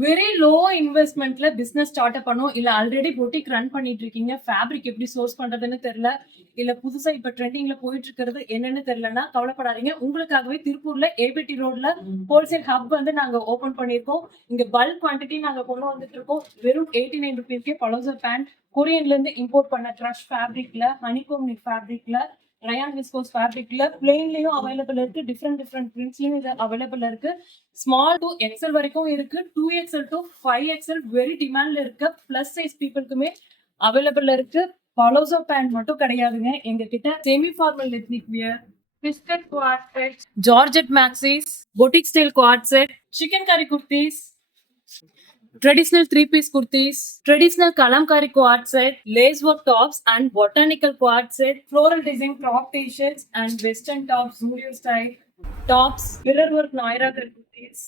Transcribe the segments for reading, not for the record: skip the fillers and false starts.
Very low இன்வெஸ்ட்மெண்ட்ல business start up பண்ணும். இல்ல ஆல்ரெடி பொட்டிக் ரன் பண்ணிட்டு இருக்கீங்க. ஃபேப்ரிக் எப்படி சோர்ஸ் பண்றதுன்னு தெரியல. இல்ல புதுசா இப்ப ட்ரெண்டிங்ல போயிட்டு இருக்கிறது என்னன்னு தெரியலன்னா கவலைப்படாதீங்க. உங்களுக்காகவே திருப்பூர்ல ஏபிடி ரோட்ல ஹோல்சேல் ஹப் வந்து நாங்க ஓபன் பண்ணிருக்கோம். இங்க பல்க் குவான்டிட்டி நாங்க கொண்டு வந்துட்டு இருக்கோம். வெறும் 89 ருபீஸ்க்கே பலோசா பேண்ட் கொரியன்ல இருந்து இம்போர்ட் பண்ண க்ரஷ் ஃபேப்ரிக்ல, ஹனிகோம் நிட் ஃபேப்ரிக்ல, ரயான் விஸ்கோஸ் ஃபேப்ரிக்ல பிளெயின்லயும் அவைலபிள் இருக்கு. டிஃப்ரெண்ட் பிரிண்ட்ஸ்லயும் இது அவைலபிள் இருக்கு. ஸ்மால் டு எக்ஸல் வரைக்கும் இருக்கு. 2XL டு 5XL வெரி டிமாண்ட்ல இருக்கு. பிளஸ் சைஸ் பீப்புளுக்குமே அவைலபிள் இருக்கு. பலோசா பேண்ட் மட்டும் கிடையாதுங்க. எங்க கிட்ட semi formal ethnic wear, biscuit quad set, georgette maxis, boutique style quad set, chikankari kurtis, traditional three-piece kurtis, traditional kalamkari quad set, lace work tops and botanical quad set, floral design crop t-shirts and western tops, Zudio style tops, mirror work Naira kurtis,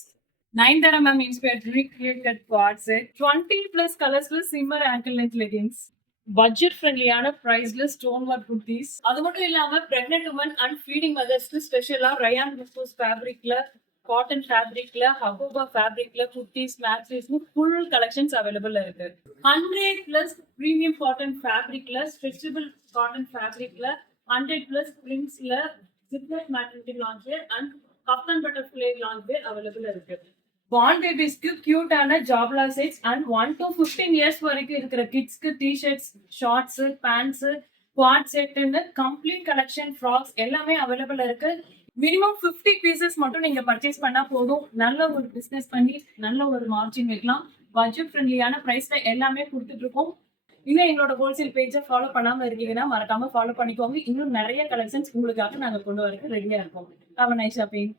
9 mm inspired recreated quad set, 20 plus colors plus simmer ankle length leggings. Budget ஃப்ரெண்ட்லியான பிரைஸ்ல stone work kurtis. அது மட்டும் இல்லாம pregnant women and feeding மதர்ஸ்க்கு ஸ்பெஷலா rayon viscose ஃபேப்ரிக்ல, cotton ஃபேப்ரிக்ல, ஹகோபா ஃபேப்ரிக்ல குர்த்திஸ், மேக்ஸிஸ்னு ஃபுல் கலெக்ஷன்ஸ் அவைலபிள் இருக்கு. 100 பிளஸ் பிரீமியம் காட்டன் ஃபேப்ரிக்ல, ஸ்ட்ரெச்சபிள் காட்டன் ஃபேப்ரிக்ல, 100 பிளஸ் பிரிண்ட்ஸ்ல ஜிப்லெட் maternity loungewear and kaftan butterfly loungewear available இருக்கு. பார்ன் பேபிஸ்க்கு கியூட்டான jabla sets and 1 to 15 years வரைக்கும் இருக்கிற கிட்ஸ்க்கு T-shirts, shorts, pants, quad செட்னு complete collection frocks எல்லாமே அவைலபிள் இருக்கு. மினிமம் 50 பீசஸ் மட்டும் நீங்க பர்ச்சேஸ் பண்ணா போதும். நல்ல ஒரு பிசினஸ் பண்ணி நல்ல ஒரு மார்ஜின் வைக்கலாம். பட்ஜெட் ஃப்ரெண்ட்லியான பிரைஸ்ல எல்லாமே கொடுத்துட்டு இருக்கோம். இன்னும் எங்களோட ஹோல்சேல் பேஜை ஃபாலோ பண்ணாம இருக்கீங்கன்னா மறக்காம ஃபாலோ பண்ணிக்கோங்க. இன்னும் நிறைய கலெக்ஷன்ஸ் உங்களுக்காக நாங்க கொண்டு வரக்கு ரெடியா இருக்கோம். Have a nice shopping.